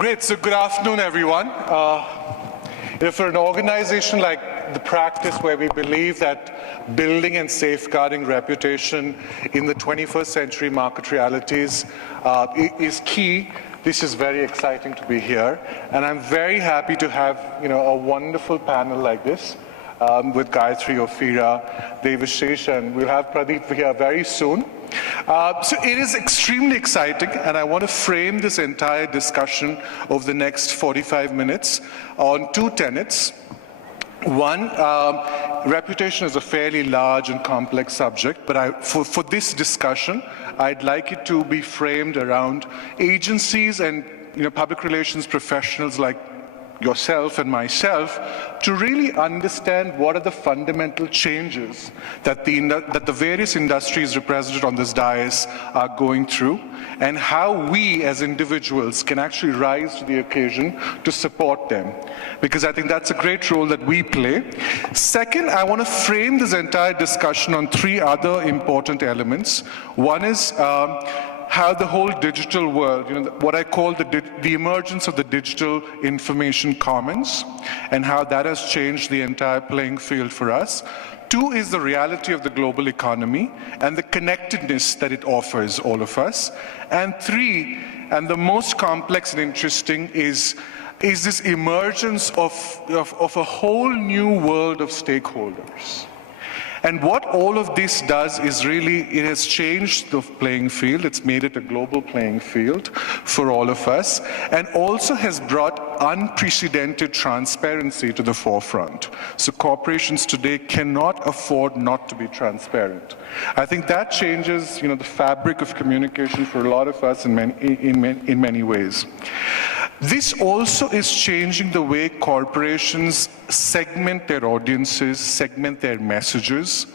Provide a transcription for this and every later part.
Great, so good afternoon, everyone. For an organization like the practice where we believe that building and safeguarding reputation in the 21st century market realities is key, this is very exciting to be here. And I'm very happy to have a wonderful panel like this with Gayatri, Ophira, Devashish, and we'll have Pradeep here very soon. So it is extremely exciting, and I want to frame this entire discussion over the next 45 minutes on two tenets. One, reputation is a fairly large and complex subject, but for this discussion, I'd like it to be framed around agencies and public relations professionals like yourself and myself to really understand what are the fundamental changes that the various industries represented on this dais are going through, and how we as individuals can actually rise to the occasion to support them. Because I think that's a great role that we play. Second, I want to frame this entire discussion on three other important elements. One is how the whole digital world, what I call the emergence of the digital information commons, and how that has changed the entire playing field for us. Two is the reality of the global economy and the connectedness that it offers all of us. And three, and the most complex and interesting, is this emergence of a whole new world of stakeholders. And what all of this does is really, it has changed the playing field. It's made it a global playing field for all of us, and also has brought unprecedented transparency to the forefront. So corporations today cannot afford not to be transparent. I think that changes, the fabric of communication for a lot of us in many ways. This also is changing the way corporations segment their audiences, segment their messages,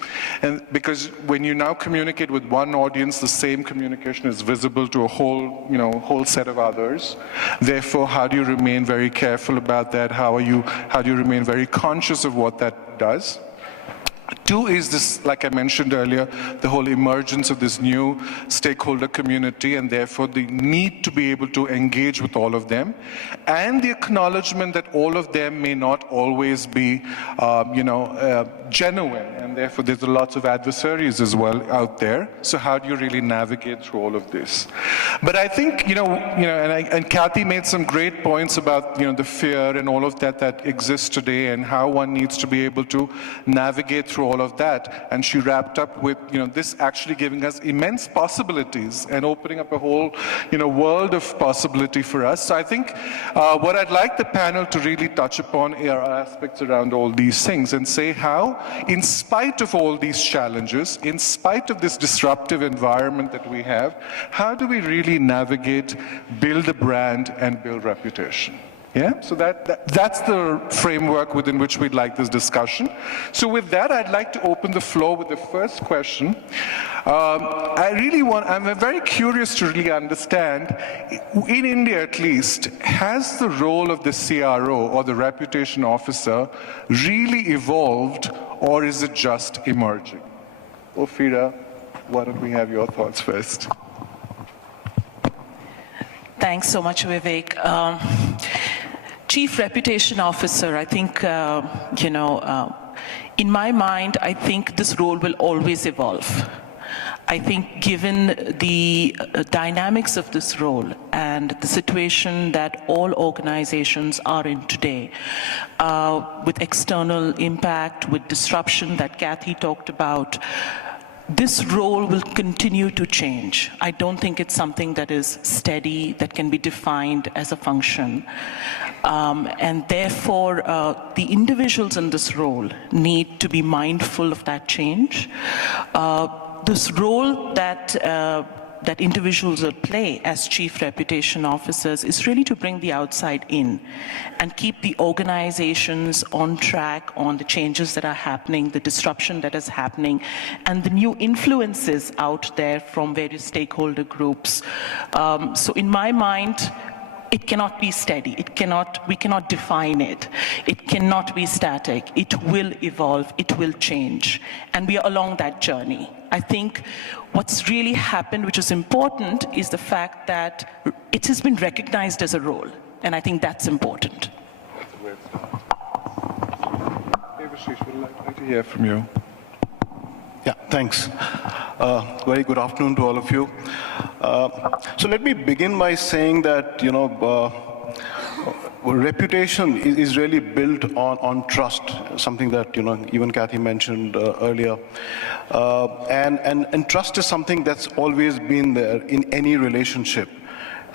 and because when you now communicate with one audience, the same communication is visible to a whole set of others. Therefore, how do you remain very careful about that? How do you remain very conscious of what that does? Two is this, like I mentioned earlier, the whole emergence of this new stakeholder community, and therefore the need to be able to engage with all of them, and the acknowledgement that all of them may not always be, genuine, and therefore there's lots of adversaries as well out there. So how do you really navigate through all of this? But I think, and Kathy made some great points about, the fear and all of that exists today, and how one needs to be able to navigate through all of that. And she wrapped up with, this actually giving us immense possibilities and opening up a whole, world of possibility for us. So I think what I'd like the panel to really touch upon are aspects around all these things, and say how, in spite of all these challenges, in spite of this disruptive environment that we have, how do we really navigate, build a brand, and build reputation? Yeah, so that's the framework within which we'd like this discussion. So with that, I'd like to open the floor with the first question. I'm very curious to really understand, in India at least, has the role of the CRO or the reputation officer really evolved, or is it just emerging? Ophira, why don't we have your thoughts first? Thanks so much, Vivek. Chief Reputation Officer, I think, in my mind, I think this role will always evolve. I think given the dynamics of this role and the situation that all organizations are in today, with external impact, with disruption that Kathy talked about, this role will continue to change. I don't think it's something that is steady, that can be defined as a function. And therefore, the individuals in this role need to be mindful of that change. This role that individuals will play as chief reputation officers is really to bring the outside in and keep the organizations on track on the changes that are happening, the disruption that is happening, and the new influences out there from various stakeholder groups. So in my mind, it cannot be steady. We cannot define it. It cannot be static. It will evolve. It will change. And we are along that journey. I think what's really happened, which is important, is the fact that it has been recognized as a role. And I think that's important. Devashish, would like to hear from you. Yeah, thanks. Very good afternoon to all of you. So let me begin by saying that, reputation is really built on trust, something that, even Kathy mentioned earlier. And trust is something that's always been there in any relationship.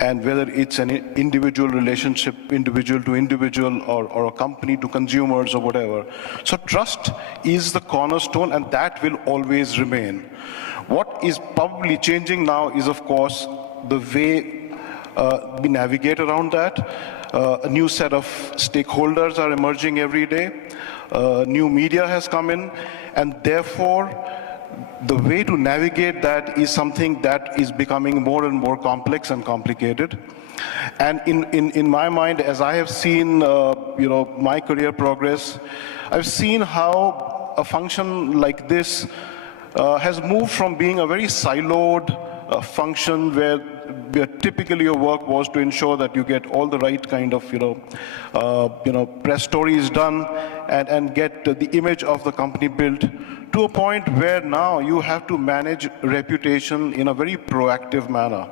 And whether it's an individual relationship, individual to individual, or a company to consumers or whatever. So trust is the cornerstone, and that will always remain. What is probably changing now is, of course, the way we navigate around that. A new set of stakeholders are emerging every day. New media has come in, and therefore, the way to navigate that is something that is becoming more and more complex and complicated. And in my mind, as I have seen, my career progress, I've seen how a function like this has moved from being a very siloed function where typically your work was to ensure that you get all the right kind of, press stories done and get the image of the company built, to a point where now you have to manage reputation in a very proactive manner.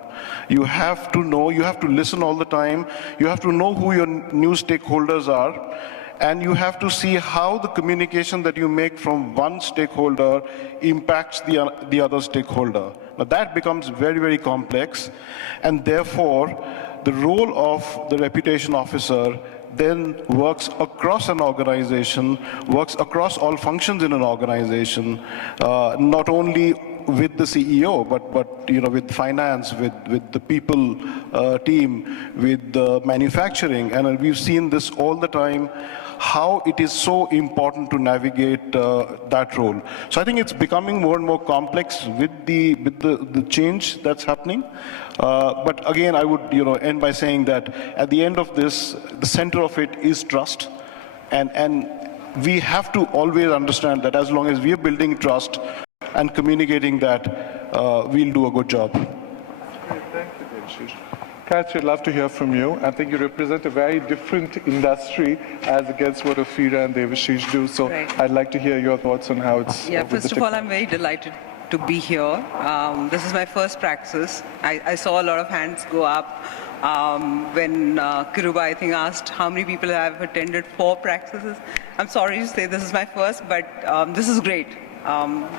You have to know, you have to listen all the time, you have to know who your new stakeholders are, and you have to see how the communication that you make from one stakeholder impacts the other stakeholder. Now that becomes very, very complex, and therefore the role of the reputation officer then works across an organization, works across all functions in an organization, not only with the CEO, but with finance, with the people team, with manufacturing, and we've seen this all the time, how it is so important to navigate that role. So I think it's becoming more and more complex with the change that's happening. But again, I would end by saying that at the end of this, the center of it is trust, and we have to always understand that as long as we are building trust and communicating that, we'll do a good job. Great, thank you, Devashish. Gayatri, I'd love to hear from you. I think you represent a very different industry as against what Ophira and Devashish do. So right. I'd like to hear your thoughts on how it's... Yeah, first of all, I'm very delighted to be here. This is my first practice. I saw a lot of hands go up when Kiruba, I think, asked how many people have attended 4 practices. I'm sorry to say this is my first, but this is great.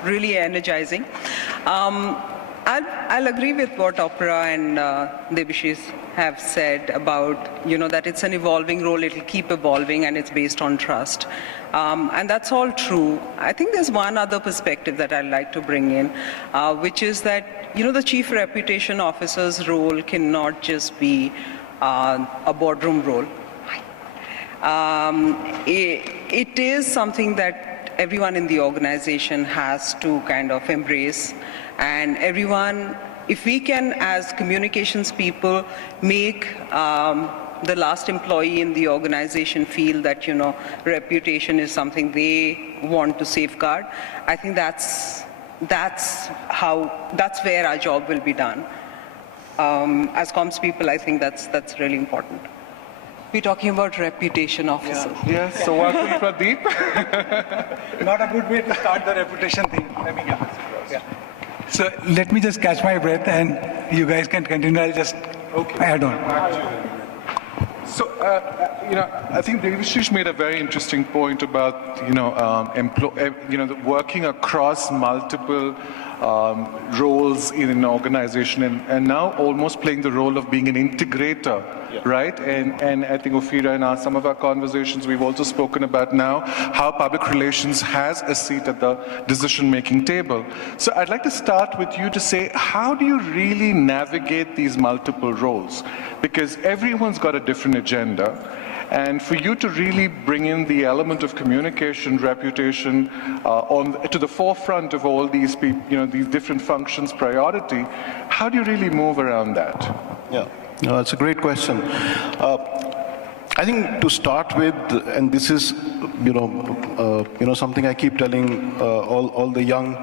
Really energizing. I'll agree with what Ophira and Devashish have said about, that it's an evolving role, it'll keep evolving, and it's based on trust. And that's all true. I think there's one other perspective that I'd like to bring in, which is that, the chief reputation officer's role cannot just be a boardroom role. It is something that everyone in the organization has to kind of embrace. And everyone, if we can, as communications people, make the last employee in the organization feel that, reputation is something they want to safeguard, I think that's where our job will be done. As comms people, I think that's really important. We're talking about reputation officer. Yeah. Yes, so welcome, Pradeep. Not a good way to start the reputation thing. Let me get this across. Yeah. So let me just catch my breath, and you guys can continue. I'll just add on. So, I think Devashish made a very interesting point about, working across multiple roles in an organization, and now almost playing the role of being an integrator, right? And I think Ophira, in some of our conversations, we've also spoken about now how public relations has a seat at the decision-making table. So I'd like to start with you to say, how do you really navigate these multiple roles? Because everyone's got a different agenda. And for you to really bring in the element of communication, reputation to the forefront of all these people, these different functions, priority, how do you really move around that? Yeah, that's a great question. I think to start with, and this is, something I keep telling all the young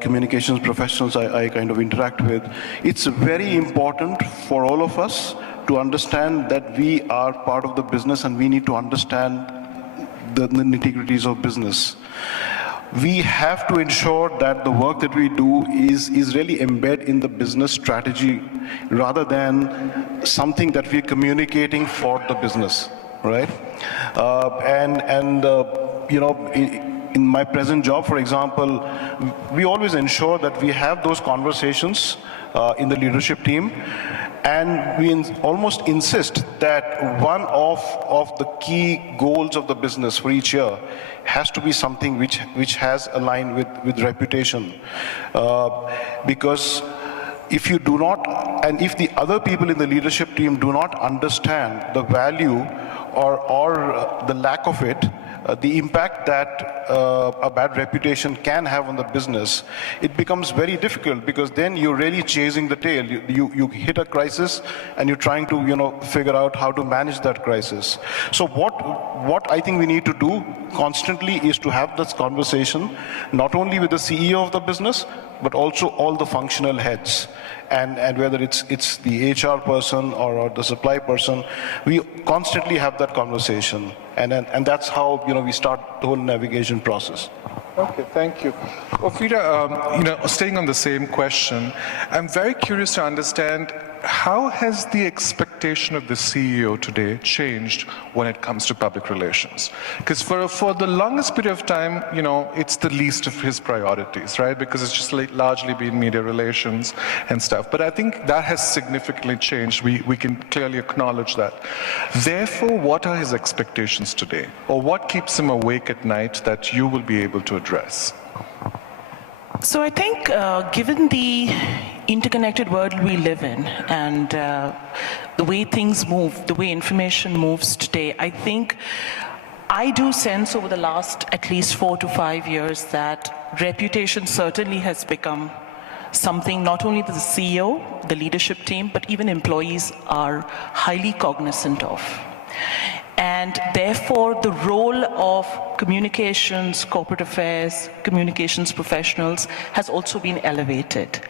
communications professionals I kind of interact with, it's very important for all of us to understand that we are part of the business and we need to understand the nitty-gritties of business. We have to ensure that the work that we do is really embedded in the business strategy rather than something that we're communicating for the business, right? In my present job, for example, we always ensure that we have those conversations in the leadership team, and we almost insist that one of the key goals of the business for each year has to be something which has aligned with reputation. Because if you do not, and if the other people in the leadership team do not understand the value or the lack of it, the impact that a bad reputation can have on the business, it becomes very difficult, because then you're really chasing the tail. You hit a crisis and you're trying to figure out how to manage that crisis. So what I think we need to do constantly is to have this conversation, not only with the CEO of the business, but also all the functional heads. And whether it's the HR person or the supply person, we constantly have that conversation. And that's how we start the whole navigation process. Okay, thank you. Ophira, staying on the same question, I'm very curious to understand, how has the expectation of the CEO today changed when it comes to public relations? Because for the longest period of time, it's the least of his priorities, right? Because it's just largely been media relations and stuff. But I think that has significantly changed. We can clearly acknowledge that. Therefore, what are his expectations today? Or what keeps him awake at night that you will be able to address? So I think given the interconnected world we live in and the way things move, the way information moves today, I think I do sense over the last at least 4 to 5 years that reputation certainly has become something not only the CEO, the leadership team, but even employees are highly cognizant of. And therefore, the role of communications, corporate affairs, communications professionals has also been elevated.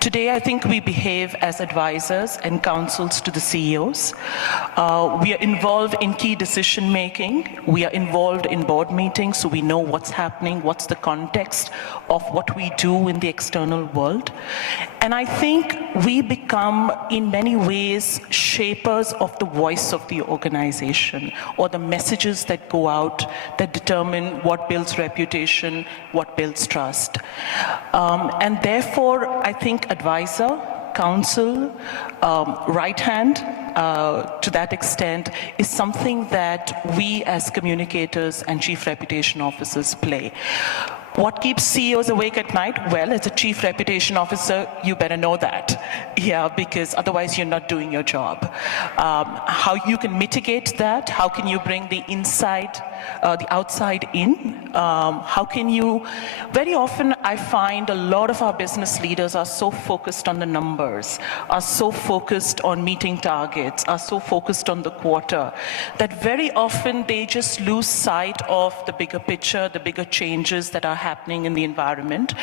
Today, I think we behave as advisors and counsels to the CEOs. We are involved in key decision making. We are involved in board meetings, so we know what's happening, what's the context of what we do in the external world. And I think we become, in many ways, shapers of the voice of the organization, or the messages that go out that determine what builds reputation, what builds trust. And therefore, I think advisor, counsel, right hand, to that extent, is something that we as communicators and chief reputation officers play. What keeps CEOs awake at night? Well, as a chief reputation officer, you better know that. Yeah, because otherwise you're not doing your job. How you can mitigate that? How can you bring the outside in? How can you, very often I find a lot of our business leaders are so focused on the numbers, are so focused on meeting targets, are so focused on the quarter, that very often they just lose sight of the bigger picture, the bigger changes that are happening in the environment.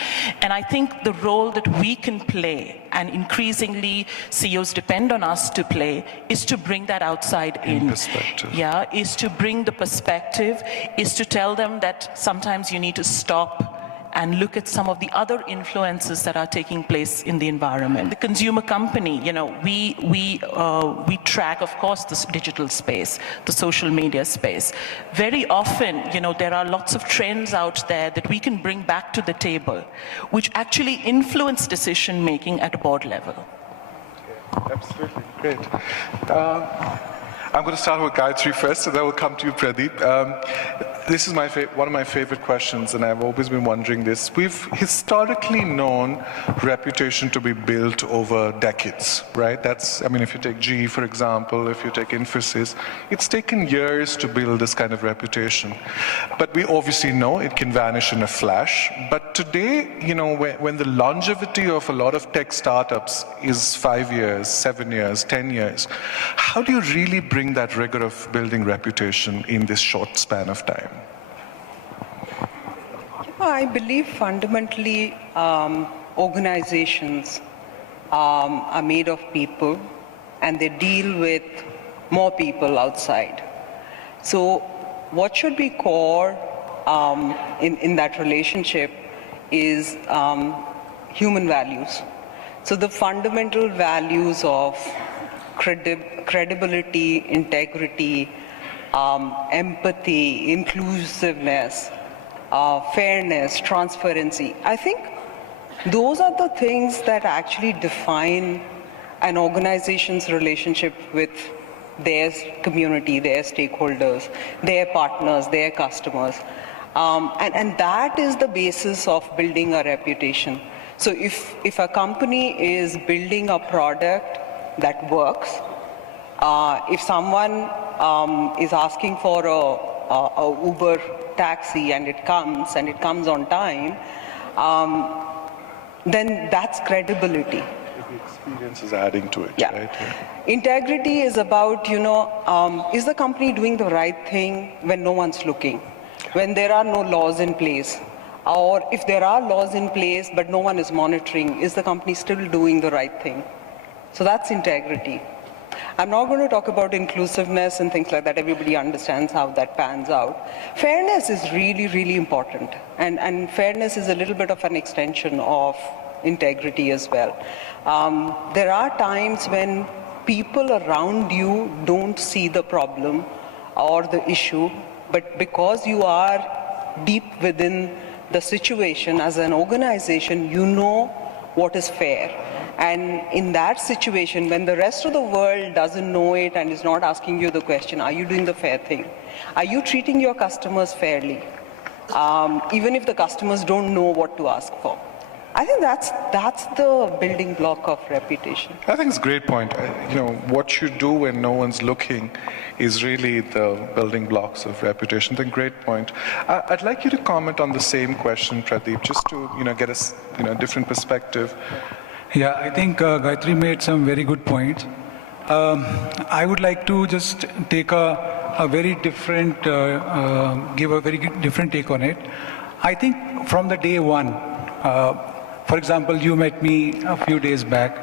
And I think the role that we can play, and increasingly CEOs depend on us to play, is to bring that outside in. Perspective. Yeah, is to bring the perspective, is to tell them that sometimes you need to stop and look at some of the other influences that are taking place in the environment. The consumer company, we track, of course, this digital space, the social media space. Very often, there are lots of trends out there that we can bring back to the table, which actually influence decision making at a board level. Absolutely, great. I'm going to start with Gayatri first, and then we'll come to you, Pradeep. This is one of my favorite questions, and I've always been wondering this. We've historically known reputation to be built over decades, right? If you take GE, for example, if you take Infosys, it's taken years to build this kind of reputation. But we obviously know it can vanish in a flash. But today, when the longevity of a lot of tech startups is 5 years, 7 years, 10 years, how do you really bring that rigor of building reputation in this short span of time? I believe fundamentally organizations are made of people, and they deal with more people outside. So what should be core in that relationship is human values. So the fundamental values of credibility, integrity, empathy, inclusiveness, fairness, transparency. I think those are the things that actually define an organization's relationship with their community, their stakeholders, their partners, their customers. And that is the basis of building a reputation. So if a company is building a product that works, if someone is asking for a Uber taxi and it comes on time, then that's credibility. The experience is adding to it, yeah. Right? Yeah. Integrity is about, is the company doing the right thing when no one's looking, when there are no laws in place? Or if there are laws in place but no one is monitoring, is the company still doing the right thing? So that's integrity. I'm not going to talk about inclusiveness and things like that. Everybody understands how that pans out. Fairness is really, really important. And fairness is a little bit of an extension of integrity as well. There are times when people around you don't see the problem or the issue, but because you are deep within the situation as an organization, you know what is fair. And in that situation, when the rest of the world doesn't know it and is not asking you the question, are you doing the fair thing? Are you treating your customers fairly? Even if the customers don't know what to ask for. I think that's the building block of reputation. I think it's a great point. What you do when no one's looking is really the building blocks of reputation. I think great point. I'd like you to comment on the same question, Pradeep, just to get a different perspective. Yeah, I think Gayatri made some very good points. I would like to just take a very different, give a very different take on it. I think from the day one, for example, you met me a few days back,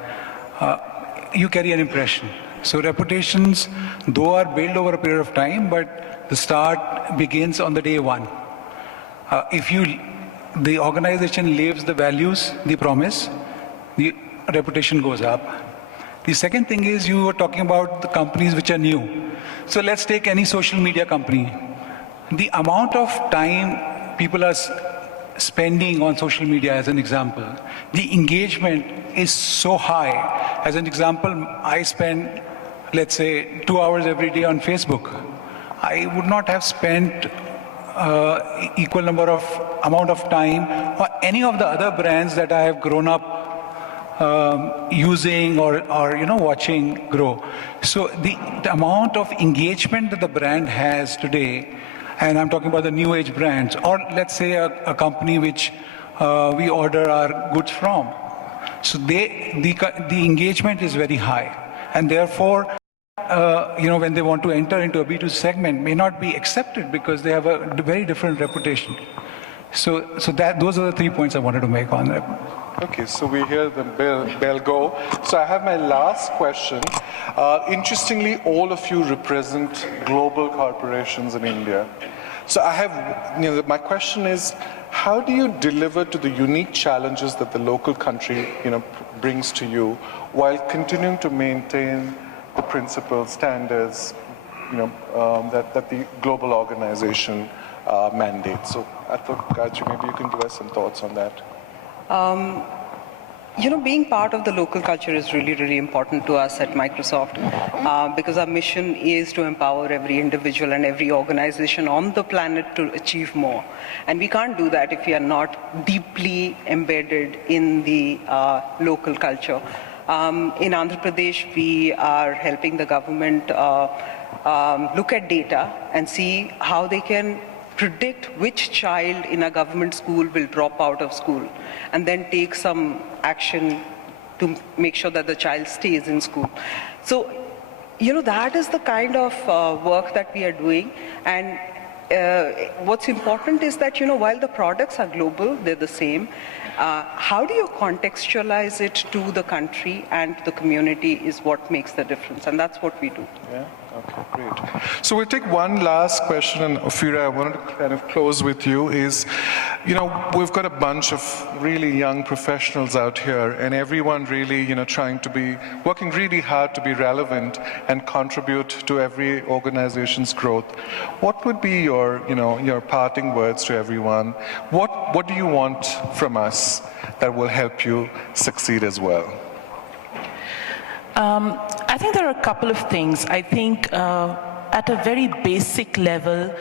you carry an impression. So reputations, though are built over a period of time, but the start begins on the day one. If the organization lives the values, the promise, the reputation goes up. The second thing is you were talking about the companies which are new. So let's take any social media company. The amount of time people are spending on social media, as an example, the engagement is so high. As an example, I spend, let's say, 2 hours every day on Facebook. I would not have spent equal amount of time on any of the other brands that I have grown up using or watching grow. So the amount of engagement that the brand has today, and I'm talking about the new age brands, or let's say a company which we order our goods from. So the engagement is very high, and therefore, when they want to enter into a B2C segment, may not be accepted because they have a very different reputation. So those are the 3 points I wanted to make on that. Okay, so we hear the bell go. So I have my last question. Interestingly, all of you represent global corporations in India. So I have, my question is, how do you deliver to the unique challenges that the local country, brings to you, while continuing to maintain the principles, standards, that the global organization mandates? So I thought, Gayatri, maybe you can give us some thoughts on that. Being part of the local culture is really, really important to us at Microsoft because our mission is to empower every individual and every organization on the planet to achieve more. And we can't do that if we are not deeply embedded in the local culture. In Andhra Pradesh, we are helping the government look at data and see how they can predict which child in a government school will drop out of school and then take some action to make sure that the child stays in school. So, that is the kind of work that we are doing. And what's important is that, while the products are global, they're the same, how do you contextualize it to the country and the community is what makes the difference, and that's what we do. Yeah, okay, great. So we'll take one last question, and Ophira, I wanted to kind of close with you is, we've got a bunch of really young professionals out here, and everyone really, working really hard to be relevant and contribute to every organization's growth. What would be your parting words to everyone? What do you want from us that will help you succeed as well? I think there are a couple of things. I think at a very basic level,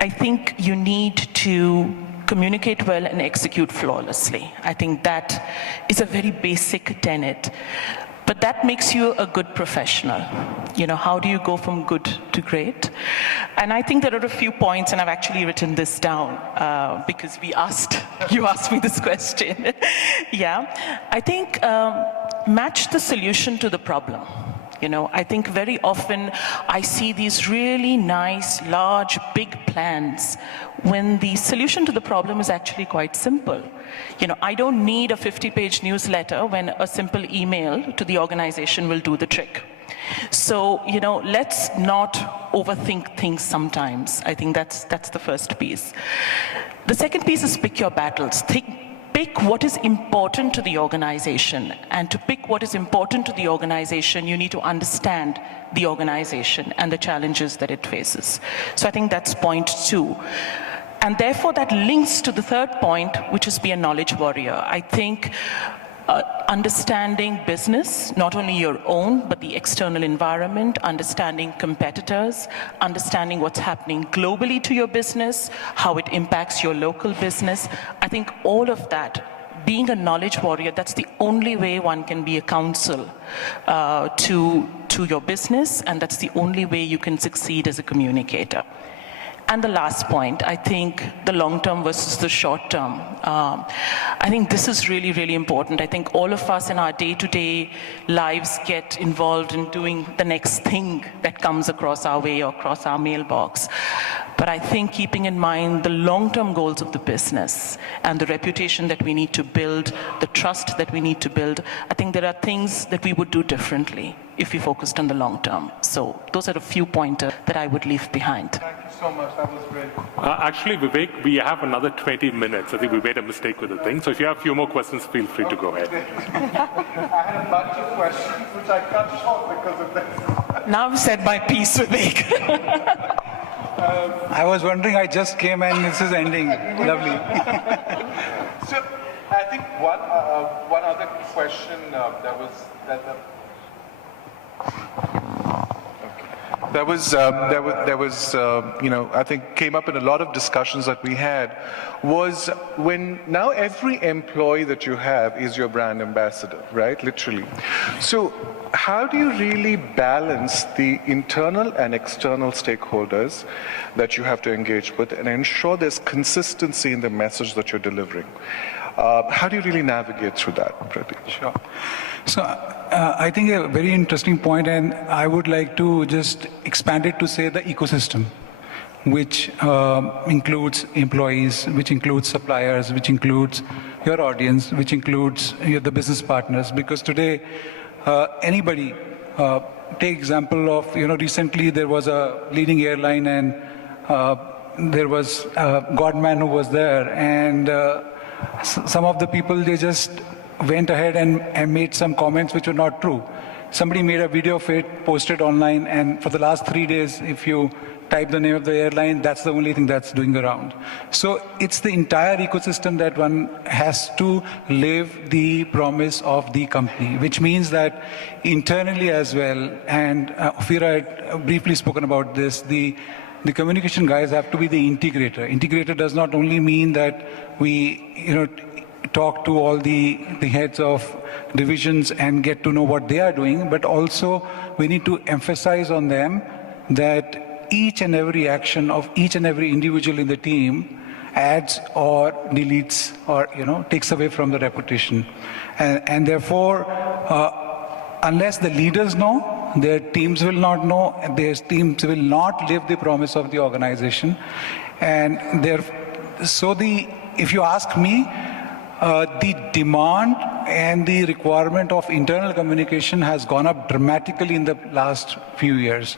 I think you need to communicate well and execute flawlessly. I think that is a very basic tenet. But that makes you a good professional. How do you go from good to great? And I think there are a few points, and I've actually written this down because you asked me this question. Yeah, I think match the solution to the problem. I think very often I see these really nice, large, big plans when the solution to the problem is actually quite simple. I don't need a 50-page newsletter when a simple email to the organization will do the trick. So, let's not overthink things sometimes. I think that's the first piece. The second piece is pick your battles. Pick what is important to the organization. And to pick what is important to the organization, you need to understand the organization and the challenges that it faces. So I think that's point 2. And therefore, that links to the third point, which is be a knowledge warrior. I think understanding business, not only your own, but the external environment, understanding competitors, understanding what's happening globally to your business, how it impacts your local business. I think all of that, being a knowledge warrior, that's the only way one can be a counsel to your business, and that's the only way you can succeed as a communicator. And the last point, I think the long term versus the short term. I think this is really, really important. I think all of us in our day-to-day lives get involved in doing the next thing that comes across our way or across our mailbox. But I think keeping in mind the long-term goals of the business and the reputation that we need to build, the trust that we need to build, I think there are things that we would do differently if we focused on the long term. So those are a few pointers that I would leave behind. Thank you so much. That was great. Actually, Vivek, we have another 20 minutes. I think we made a mistake with the thing. So if you have a few more questions, feel free to go ahead. I had a bunch of questions, which I cut short because of this. Now I've said my piece, Vivek. I was wondering, I just came and this is ending. Lovely. So I think one other question I think came up in a lot of discussions that we had was when now every employee that you have is your brand ambassador, right? Literally. So how do you really balance the internal and external stakeholders that you have to engage with and ensure there's consistency in the message that you're delivering? How do you really navigate through that, Pradeep? Sure. So I think a very interesting point, and I would like to just expand it to say the ecosystem, which includes employees, which includes suppliers, which includes your audience, which includes the business partners. Because today, anybody, take example of, recently there was a leading airline and there was a Godman who was there, and some of the people, they just went ahead and made some comments which were not true. Somebody made a video of it, posted online, and for the last 3 days, if you type the name of the airline, that's the only thing that's doing around. So it's the entire ecosystem that one has to live the promise of the company, which means that internally as well, and Ophira had briefly spoken about this, the communication guys have to be the integrator. Integrator does not only mean that we, talk to all the heads of divisions and get to know what they are doing, but also we need to emphasize on them that each and every action of each and every individual in the team adds or deletes or takes away from the reputation. And therefore, unless the leaders know, their teams will not know, their teams will not live the promise of the organization. And if you ask me, the demand and the requirement of internal communication has gone up dramatically in the last few years.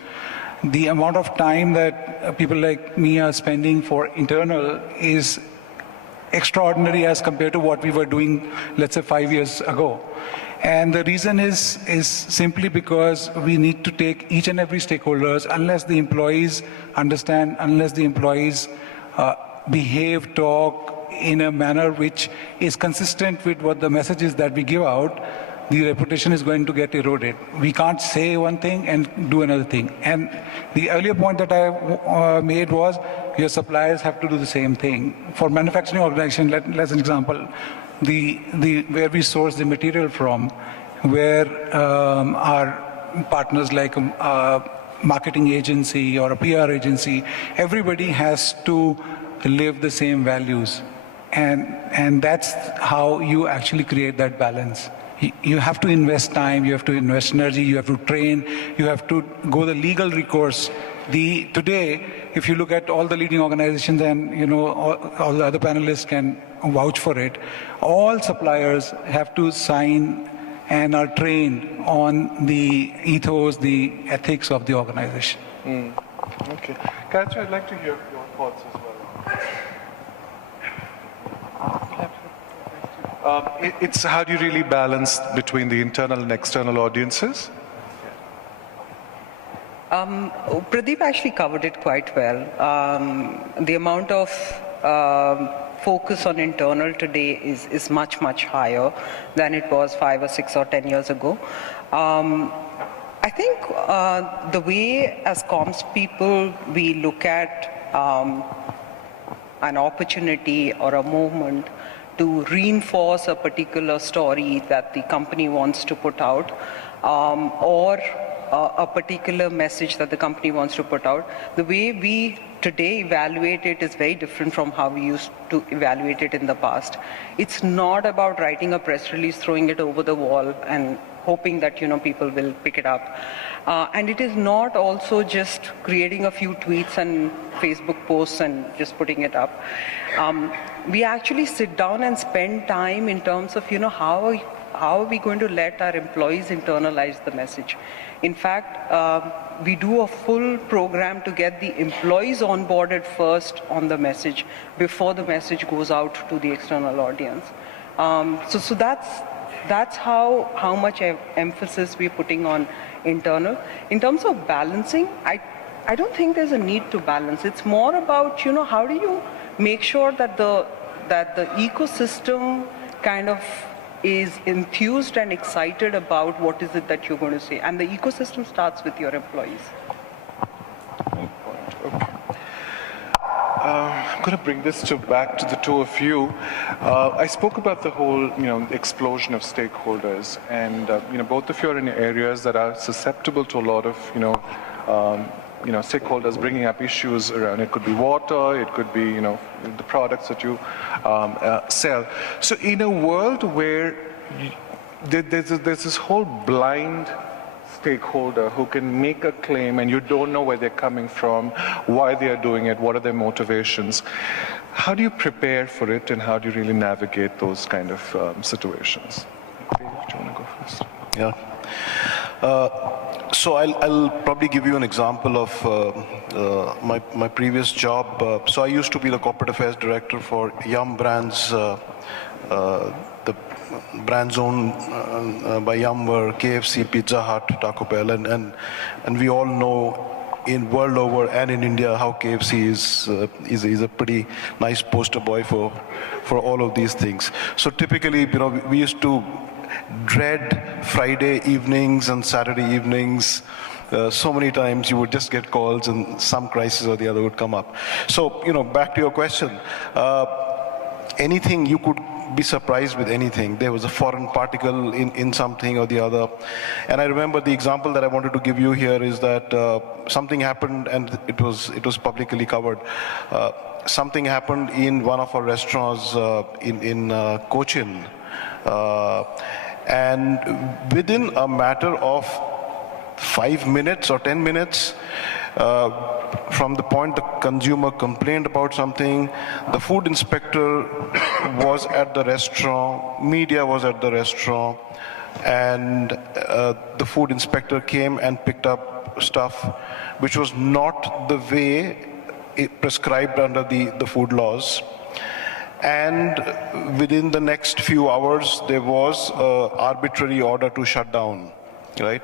The amount of time that people like me are spending for internal is extraordinary as compared to what we were doing, let's say, 5 years ago. And the reason is simply because we need to take each and every stakeholders, unless the employees understand, unless the employees behave, talk in a manner which is consistent with what the messages that we give out, the reputation is going to get eroded. We can't say one thing and do another thing. And the earlier point that I made was your suppliers have to do the same thing. For manufacturing organization, let's an example, where we source the material from, where our partners like a marketing agency or a PR agency, everybody has to live the same values. And that's how you actually create that balance. You have to invest time, you have to invest energy, you have to train, you have to go the legal recourse. Today, if you look at all the leading organizations, and all the other panelists can vouch for it, all suppliers have to sign and are trained on the ethos, the ethics of the organization. Okay. Gayatri, I'd like to hear your thoughts as well. It's how do you really balance between the internal and external audiences? Pradeep actually covered it quite well. The amount of focus on internal today is much, much higher than it was 5 or 6 or 10 years ago. I think the way as comms people we look at an opportunity or a movement to reinforce a particular story that the company wants to put out, or a particular message that the company wants to put out. The way we today evaluate it is very different from how we used to evaluate it in the past. It's not about writing a press release, throwing it over the wall and hoping that people will pick it up. And it is not also just creating a few tweets and Facebook posts and just putting it up. We actually sit down and spend time in terms of how are we going to let our employees internalize the message. In fact, we do a full program to get the employees onboarded first on the message before the message goes out to the external audience. So that's how much emphasis we're putting on internal. In terms of balancing, I don't think there's a need to balance. It's more about how do you make sure that the ecosystem kind of is enthused and excited about what is it that you're going to say. And the ecosystem starts with your employees. Okay. I'm going to bring this back to the two of you. I spoke about the whole, explosion of stakeholders, and both of you are in areas that are susceptible to a lot of, stakeholders bringing up issues around. It could be water, it could be, the products that you sell. So in a world where there's this whole blind stakeholder who can make a claim and you don't know where they're coming from, why they are doing it, what are their motivations, how do you prepare for it and how do you really navigate those kind of situations? Vivek, do you want to go first? Yeah. So I'll probably give you an example of my previous job. So I used to be the corporate affairs director for Yum Brands. The brands owned by Yum were KFC, Pizza Hut, Taco Bell, and we all know in world over and in India how KFC is a pretty nice poster boy for all of these things. So typically, we used to dread Friday evenings and Saturday evenings. So many times you would just get calls and some crisis or the other would come up. So, back to your question. Anything, you could be surprised with anything. There was a foreign particle in something or the other. And I remember the example that I wanted to give you here is that something happened and it was publicly covered. Something happened in one of our restaurants in Cochin. And within a matter of 5 minutes or 10 minutes from the point the consumer complained about something, the food inspector was at the restaurant, media was at the restaurant, and the food inspector came and picked up stuff which was not the way it prescribed under the food laws. And within the next few hours, there was an arbitrary order to shut down, right?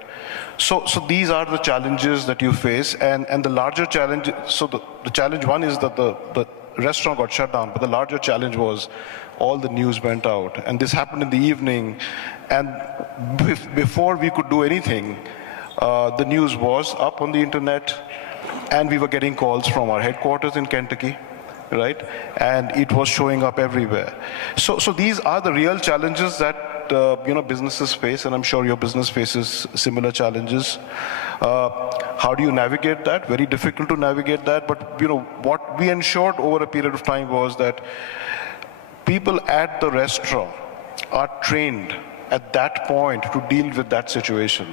So these are the challenges that you face, and the larger challenge, so the challenge one is that the restaurant got shut down, but the larger challenge was all the news went out, and this happened in the evening, and before we could do anything, the news was up on the internet, and we were getting calls from our headquarters in Kentucky, right? And it was showing up everywhere. So these are the real challenges that businesses face, and I'm sure your business faces similar challenges. How do you navigate that? Very difficult to navigate that, but what we ensured over a period of time was that people at the restaurant are trained at that point to deal with that situation.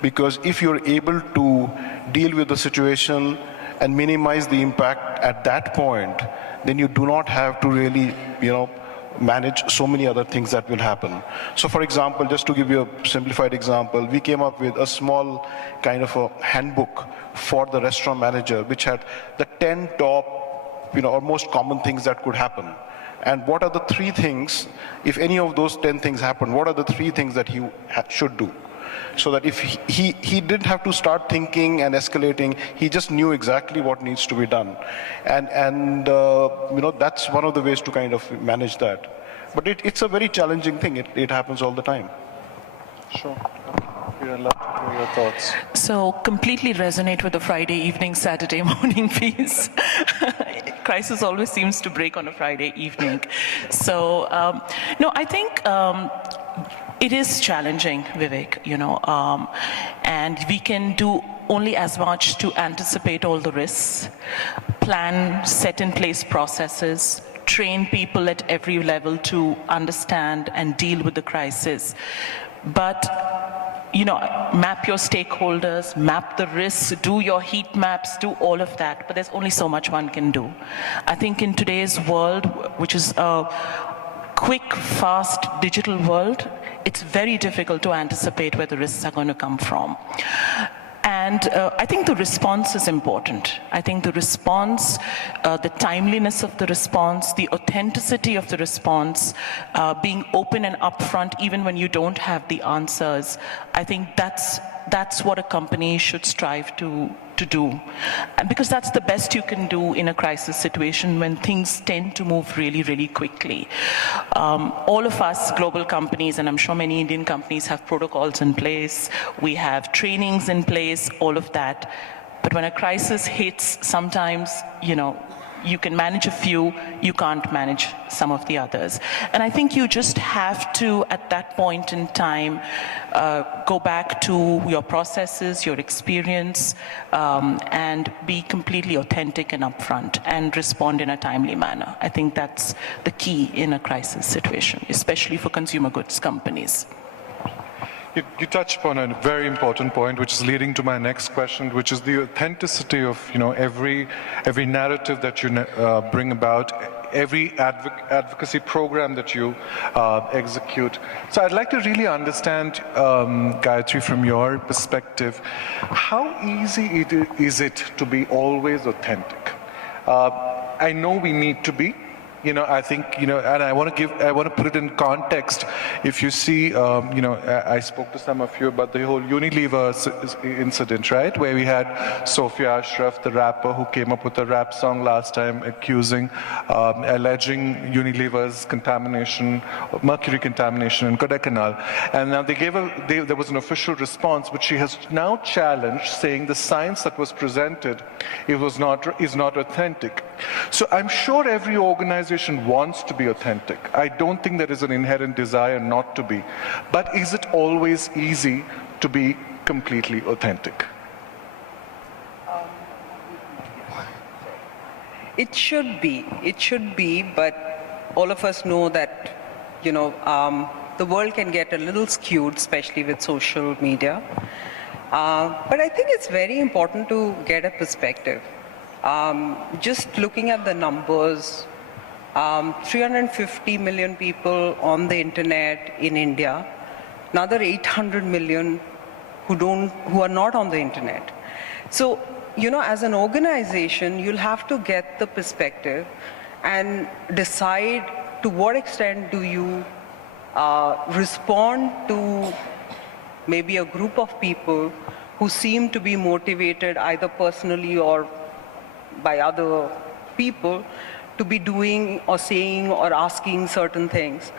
Because if you're able to deal with the situation and minimize the impact at that point, then you do not have to really, manage so many other things that will happen. So for example, just to give you a simplified example, we came up with a small kind of a handbook for the restaurant manager, which had the 10 top, or most common things that could happen. And what are the 3 things, if any of those 10 things happen, what are the 3 things that he should do? So that if he didn't have to start thinking and escalating, he just knew exactly what needs to be done. And that's one of the ways to kind of manage that. But it's a very challenging thing. It happens all the time. Sure. I'd love to hear your thoughts. So completely resonate with the Friday evening, Saturday morning piece. Crisis always seems to break on a Friday evening. So, no, I think it is challenging, Vivek, and we can do only as much to anticipate all the risks, plan, set in place processes, train people at every level to understand and deal with the crisis. But map your stakeholders, map the risks, do your heat maps, do all of that, but there's only so much one can do. I think in today's world, which is a quick, fast, digital world, it's very difficult to anticipate where the risks are going to come from. And I think the response is important. I think the response, the timeliness of the response, the authenticity of the response, being open and upfront even when you don't have the answers, I think that's what a company should strive to do. And because that's the best you can do in a crisis situation when things tend to move really, really quickly. All of us global companies, and I'm sure many Indian companies, have protocols in place. We have trainings in place, all of that. But when a crisis hits, sometimes, you can manage a few, you can't manage some of the others. And I think you just have to, at that point in time, go back to your processes, your experience, and be completely authentic and upfront and respond in a timely manner. I think that's the key in a crisis situation, especially for consumer goods companies. You touched upon a very important point, which is leading to my next question, which is the authenticity of every narrative that you bring about, every advocacy program that you execute. So I'd like to really understand, Gayatri, from your perspective, how easy is it to be always authentic? I know we need to be. I think, and I want to put it in context. If you see, I spoke to some of you about the whole Unilever incident, right? Where we had Sophia Ashraf, the rapper, who came up with a rap song last time alleging Unilever's contamination, mercury contamination in Kodaikanal. And now there was an official response, which she has now challenged, saying the science that was presented is not authentic. So I'm sure every organization wants to be authentic. I don't think there is an inherent desire not to be. But is it always easy to be completely authentic? It should be. It should be, but all of us know that, the world can get a little skewed, especially with social media. But I think it's very important to get a perspective. Just looking at the numbers, 350 million people on the internet in India, another 800 million who are not on the internet. So, as an organization, you'll have to get the perspective and decide to what extent do you respond to maybe a group of people who seem to be motivated either personally or by other people to be doing or saying or asking certain things.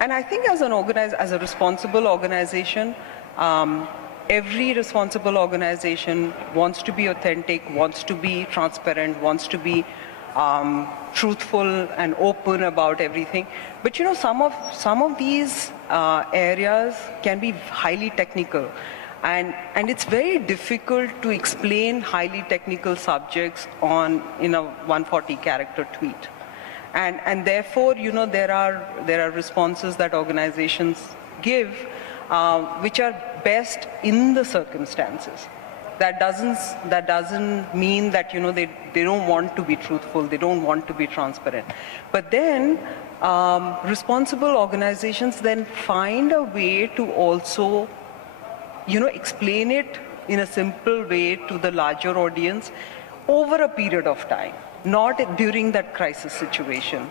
And I think as a responsible organization, every responsible organization wants to be authentic, wants to be transparent, wants to be truthful and open about everything. But some of these areas can be highly technical. And it's very difficult to explain highly technical subjects in a 140-character tweet. And therefore, there are responses that organizations give which are best in the circumstances. That doesn't mean that they don't want to be truthful, they don't want to be transparent. But then responsible organizations then find a way to also explain it in a simple way to the larger audience over a period of time, not during that crisis situation.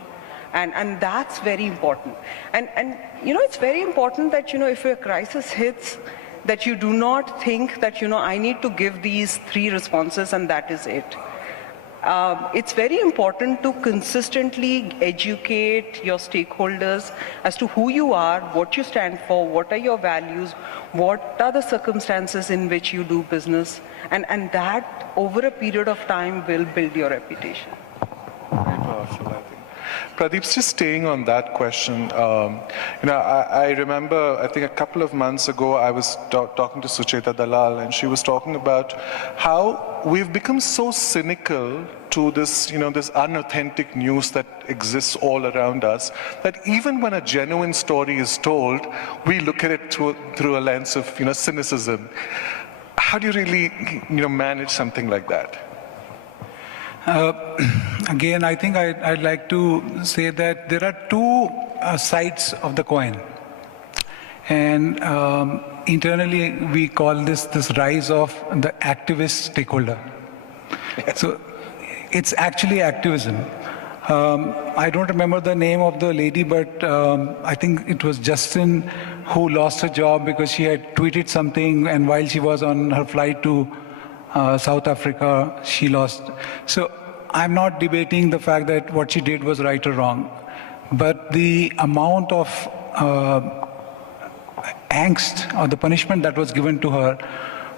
And that's very important. And it's very important that, if a crisis hits, that you do not think that, I need to give these 3 responses and that is it. It's very important to consistently educate your stakeholders as to who you are, what you stand for, what are your values, what are the circumstances in which you do business, and that over a period of time will build your reputation. Very powerful, I think. Pradeep, just staying on that question, I remember, I think a couple of months ago, I was talking to Sucheta Dalal, and she was talking about how we've become so cynical to this, this unauthentic news that exists all around us, that even when a genuine story is told, we look at it through a lens of, cynicism. How do you really, manage something like that? Again, I think I'd like to say that there are 2 sides of the coin. And internally, we call this rise of the activist stakeholder. So it's actually activism. I don't remember the name of the lady, but I think it was Justin who lost her job because she had tweeted something, and while she was on her flight to South Africa, she lost. So I'm not debating the fact that what she did was right or wrong, but the amount of angst or the punishment that was given to her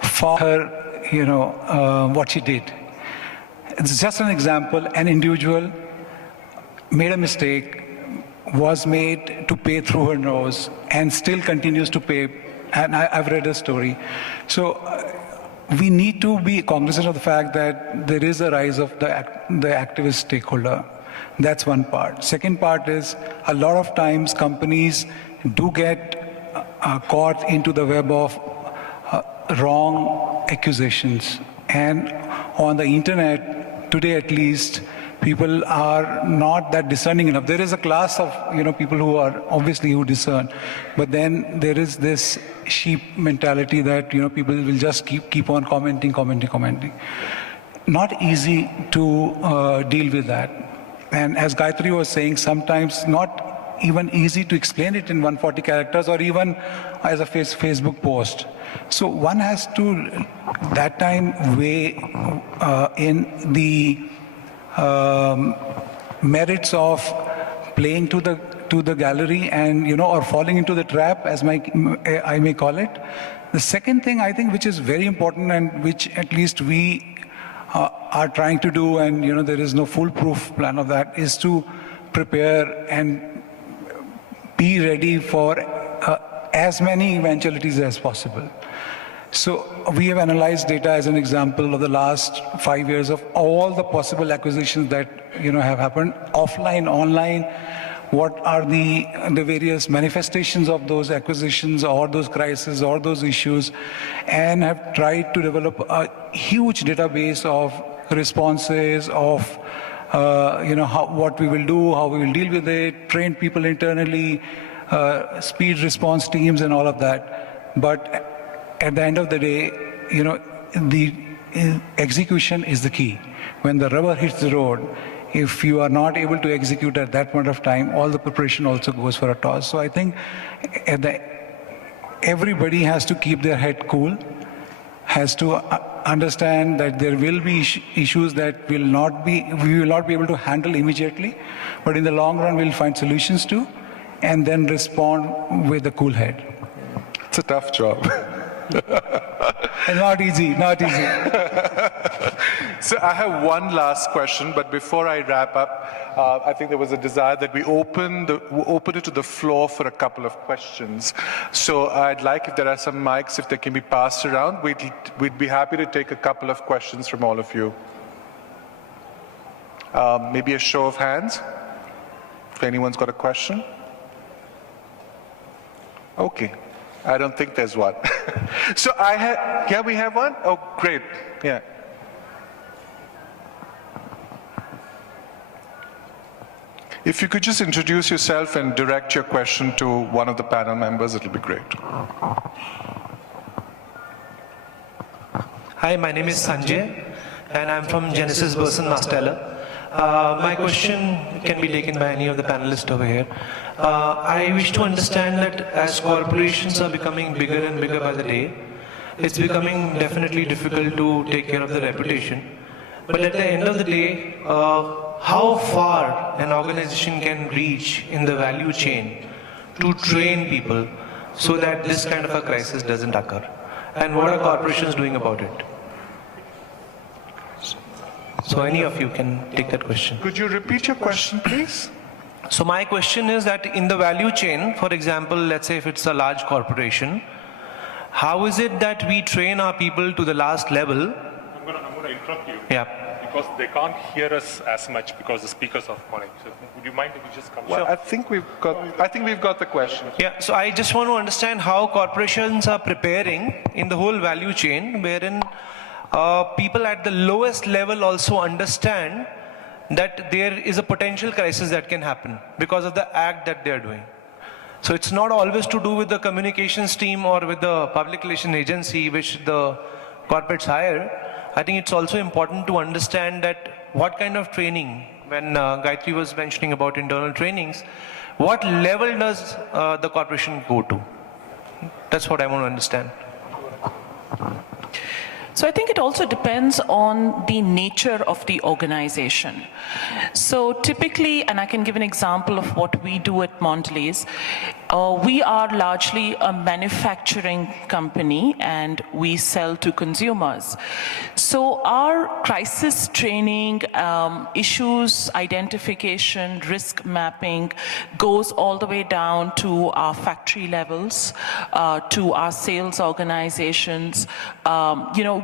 for her, what she did. It's just an example. An individual made a mistake, was made to pay through her nose, and still continues to pay. And I've read her story. So we need to be cognizant of the fact that there is a rise of the activist stakeholder. That's one part. Second part is, a lot of times companies do get caught into the web of wrong accusations. And on the internet, today at least, people are not that discerning enough. There is a class of people who are obviously who discern, but then there is this sheep mentality that people will just keep on commenting. Not easy to deal with that. And as Gayatri was saying, sometimes not even easy to explain it in 140 characters or even as a Facebook post. So one has to that time weigh in the merits of playing to the gallery and or falling into the trap, as I may call it. The second thing I think which is very important and which at least we are trying to do, and there is no foolproof plan of that, is to prepare and be ready for as many eventualities as possible. So we have analyzed data as an example of the last 5 years of all the possible acquisitions that have happened, offline, online, what are the various manifestations of those acquisitions or those crises or those issues, and have tried to develop a huge database of responses, of what we will do, how we will deal with it, train people internally, speed response teams and all of that. But at the end of the day, the execution is the key. When the rubber hits the road, if you are not able to execute at that point of time, all the preparation also goes for a toss. So I think everybody has to keep their head cool, has to understand that there will be issues that we will not be able to handle immediately, but in the long run we'll find solutions to, and then respond with a cool head. It's a tough job. Not easy. So I have one last question, but before I wrap up, I think there was a desire that we open it to the floor for a couple of questions. So I'd like, if there are some mics, if they can be passed around, we'd be happy to take a couple of questions from all of you. Maybe a show of hands, if anyone's got a question. Okay. I don't think there's one. So we have one? Oh, great, yeah. If you could just introduce yourself and direct your question to one of the panel members, it'll be great. Hi, my name is Sanjay, and I'm from Genesis Burson Mastella. My question can be taken by any of the panelists over here. I wish to understand that as corporations are becoming bigger and bigger by the day, it's becoming definitely difficult to take care of the reputation. But at the end of the day, how far an organization can reach in the value chain to train people so that this kind of a crisis doesn't occur? And what are corporations doing about it? So any of you can take that question. Could you repeat your question, please? So my question is that in the value chain, for example, let's say if it's a large corporation, how is it that we train our people to the last level? I'm going to interrupt you. Yeah. Because they can't hear us as much because the speakers are calling. So would you mind if you just come? Well, I think we've got the question. Yeah, so I just want to understand how corporations are preparing in the whole value chain, wherein people at the lowest level also understand that there is a potential crisis that can happen because of the act that they're doing. So it's not always to do with the communications team or with the public relations agency which the corporates hire. I think it's also important to understand that what kind of training, when Gayatri was mentioning about internal trainings, what level does the corporation go to? That's what I want to understand. So I think it also depends on the nature of the organization. So typically, and I can give an example of what we do at Mondelez, we are largely a manufacturing company and we sell to consumers. So our crisis training, issues identification, risk mapping goes all the way down to our factory levels, to our sales organizations.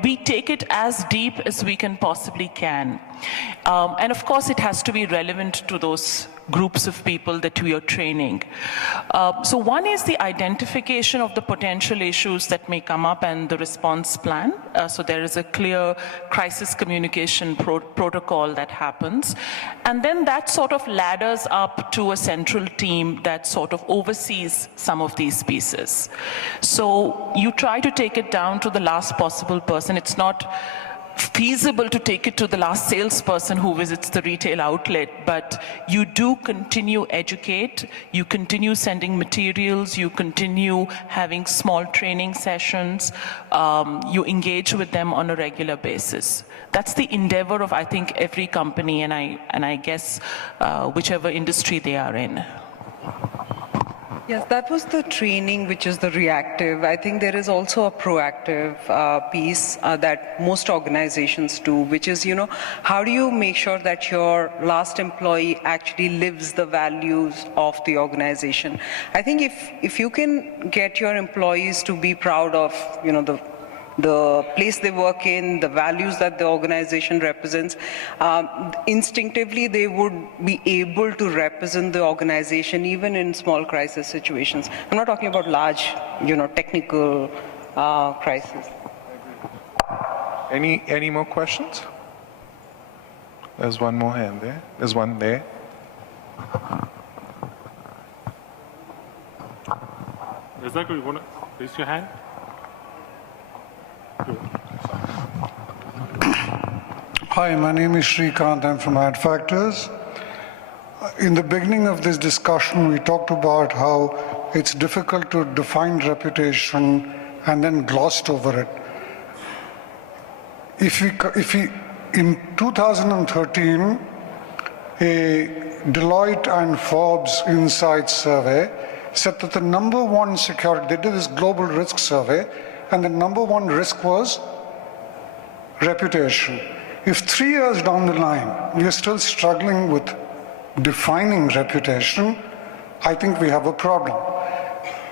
We take it as deep as we can possibly can. And of course, it has to be relevant to those groups of people that we are training. So one is the identification of the potential issues that may come up and the response plan. So there is a clear crisis communication protocol that happens. And then that sort of ladders up to a central team that sort of oversees some of these pieces. So you try to take it down to the last possible person. It's not feasible to take it to the last salesperson who visits the retail outlet, but you do continue educate, you continue sending materials, you continue having small training sessions, you engage with them on a regular basis. That's the endeavor of, I think, every company, and I guess whichever industry they are in. Yes, that was the training, which is the reactive. I think there is also a proactive piece that most organizations do, which is, how do you make sure that your last employee actually lives the values of the organization? I think if you can get your employees to be proud of, the place they work in, the values that the organization represents, instinctively they would be able to represent the organization even in small crisis situations. I'm not talking about large, technical crisis. Any more questions? There's one more hand there. There's one there. Razak, you want to raise your hand? Hi, my name is Shrikant. I'm from Ad Factors. In the beginning of this discussion, we talked about how it's difficult to define reputation and then glossed over it. If we in 2013, a Deloitte and Forbes Insights survey said that the number one security, they did this global risk survey, and the number one risk was reputation. If 3 years down the line, we are still struggling with defining reputation, I think we have a problem.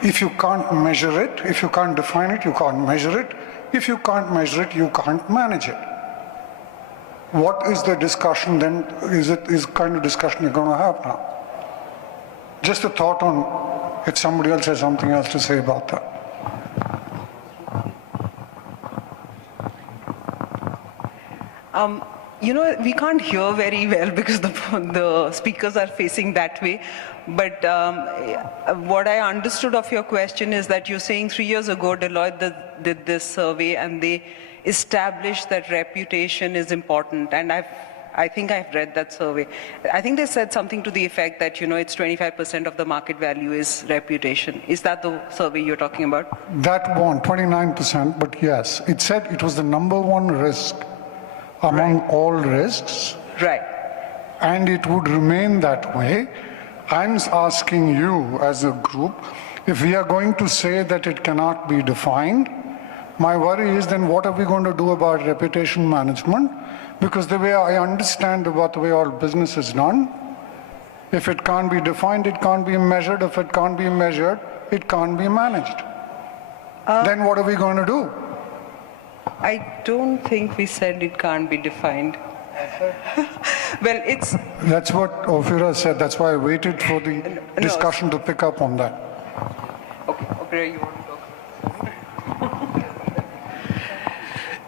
If you can't measure it, if you can't define it, you can't measure it. If you can't measure it, you can't manage it. What is the discussion then? Is kind of discussion you're going to have now? Just a thought on if somebody else has something else to say about that. We can't hear very well because the speakers are facing that way. But what I understood of your question is that you're saying 3 years ago, Deloitte did this survey and they established that reputation is important. And I think I've read that survey. I think they said something to the effect that, it's 25% of the market value is reputation. Is that the survey you're talking about? That one, 29%, but yes. It said it was the number one risk among all risks. Right. And it would remain that way. I'm asking you as a group, if we are going to say that it cannot be defined, my worry is then what are we going to do about reputation management? Because the way I understand about the way all business is done, if it can't be defined, it can't be measured. If it can't be measured, it can't be managed. Then what are we going to do? I don't think we said it can't be defined. Well, it's... That's what Ophira said. That's why I waited for the discussion to pick up on that. Okay, Ophira, you want to talk?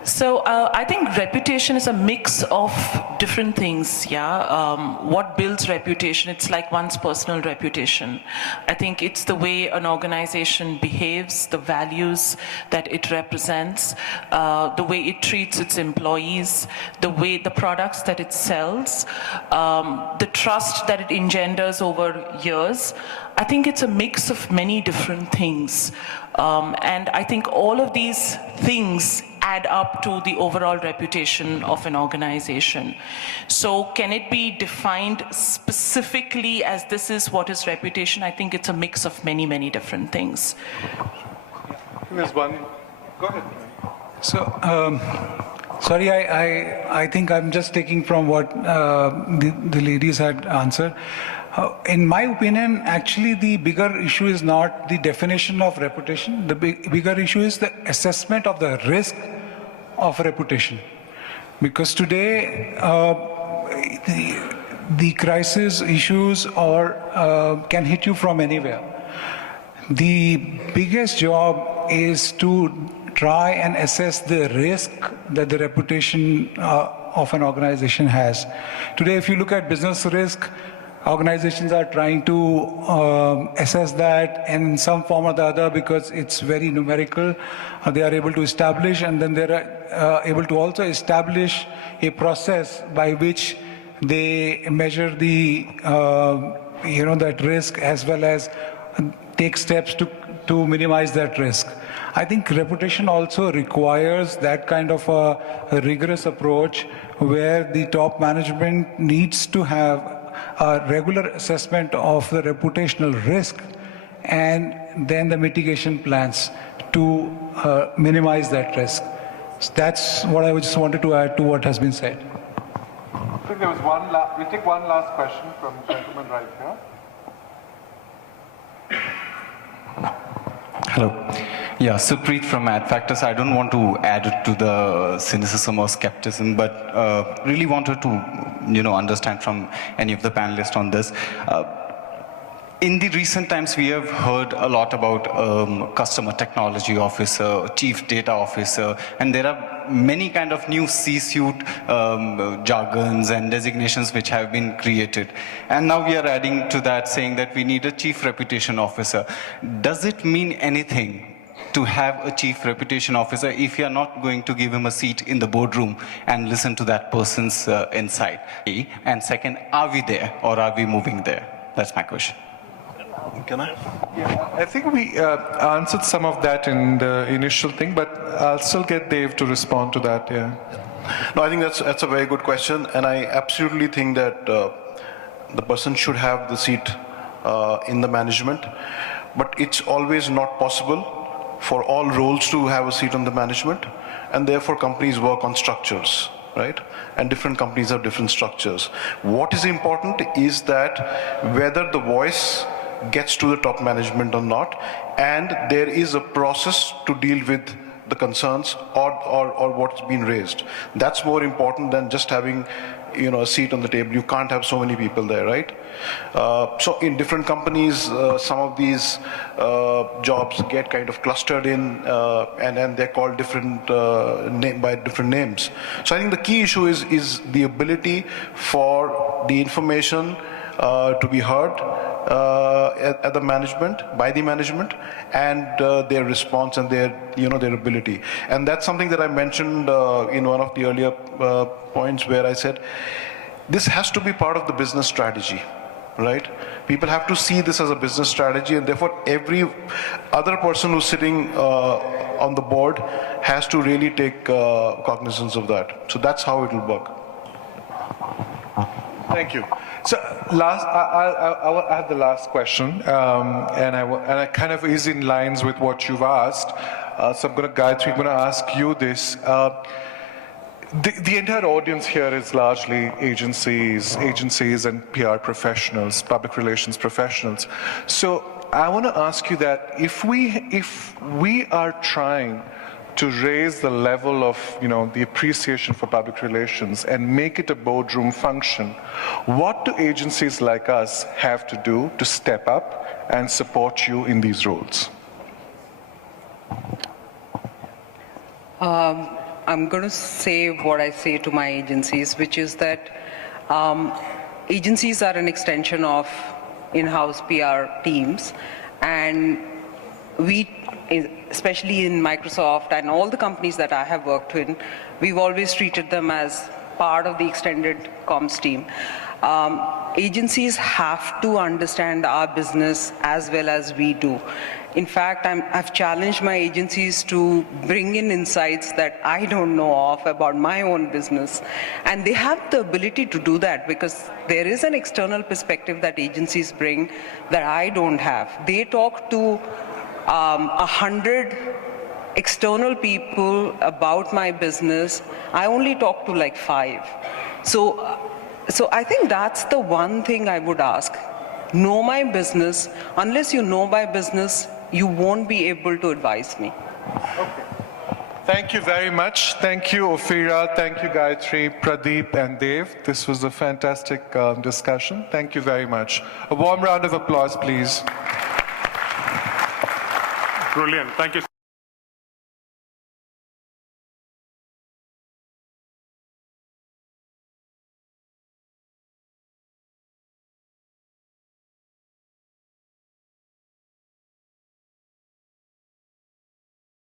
So I think reputation is a mix of different things, yeah. What builds reputation? It's like one's personal reputation. I think it's the way an organization behaves, the values that it represents, the way it treats its employees, the products that it sells, the trust that it engenders over years. I think it's a mix of many different things. And I think all of these things add up to the overall reputation of an organization. So can it be defined specifically as this is what is reputation? I think it's a mix of many, many different things. There's one. Go ahead. So, sorry, I think I'm just taking from what the ladies had answered. In my opinion, actually the bigger issue is not the definition of reputation. The bigger issue is the assessment of the risk of reputation. Because today, the crisis issues can hit you from anywhere. The biggest job is to try and assess the risk that the reputation of an organization has. Today, if you look at business risk, organizations are trying to assess that in some form or the other because it's very numerical. They are able to establish, and then they're able to also establish a process by which they measure the that risk as well as take steps to minimize that risk. I think reputation also requires that kind of a rigorous approach where the top management needs to have a regular assessment of the reputational risk and then the mitigation plans to minimize that risk. So that's what I just wanted to add to what has been said. I think there was one last, we'll take one last question from the gentleman right here. Hello. Yeah, Supreet from Ad Factors. I don't want to add to the cynicism or skepticism, but really wanted to, understand from any of the panelists on this. In the recent times, we have heard a lot about customer technology officer, chief data officer, and there are many kind of new C-suite jargons and designations which have been created. And now we are adding to that saying that we need a chief reputation officer. Does it mean anything to have a chief reputation officer if you are not going to give him a seat in the boardroom and listen to that person's insight? And second, are we there or are we moving there? That's my question. Can I? Yeah, I think we answered some of that in the initial thing, but I'll still get Dave to respond to that, yeah. No, I think that's a very good question, and I absolutely think that the person should have the seat in the management, but it's always not possible for all roles to have a seat on the management, and therefore companies work on structures, right? And different companies have different structures. What is important is that whether the voice gets to the top management or not, and there is a process to deal with the concerns or what's been raised. That's more important than just having a seat on the table. You can't have so many people there, right? So in different companies, some of these jobs get kind of clustered in, and they're called by different names. So I think the key issue is the ability for the information to be heard at the management, by the management, and their response and their ability. And that's something that I mentioned in one of the earlier points where I said, this has to be part of the business strategy, right? People have to see this as a business strategy, and therefore every other person who's sitting on the board has to really take cognizance of that. So that's how it will work. Thank you. So I have the last question, and I kind of is in lines with what you've asked. So Gayatri, I'm going to ask you this. The entire audience here is largely agencies and PR professionals, public relations professionals. So I want to ask you that if we are trying to raise the level of the appreciation for public relations and make it a boardroom function, what do agencies like us have to do to step up and support you in these roles? I'm going to say what I say to my agencies, which is that agencies are an extension of in-house PR teams, and we, especially in Microsoft and all the companies that I have worked in, we've always treated them as part of the extended comms team. Agencies have to understand our business as well as we do. In fact, I've challenged my agencies to bring in insights that I don't know of about my own business. And they have the ability to do that because there is an external perspective that agencies bring that I don't have. They talk to 100 external people about my business. I only talk to like 5. So I think that's the one thing I would ask. Know my business. Unless you know my business, you won't be able to advise me. Okay. Thank you very much. Thank you, Ophira. Thank you, Gayatri, Pradeep, and Dave. This was a fantastic discussion. Thank you very much. A warm round of applause, please. Brilliant. Thank you.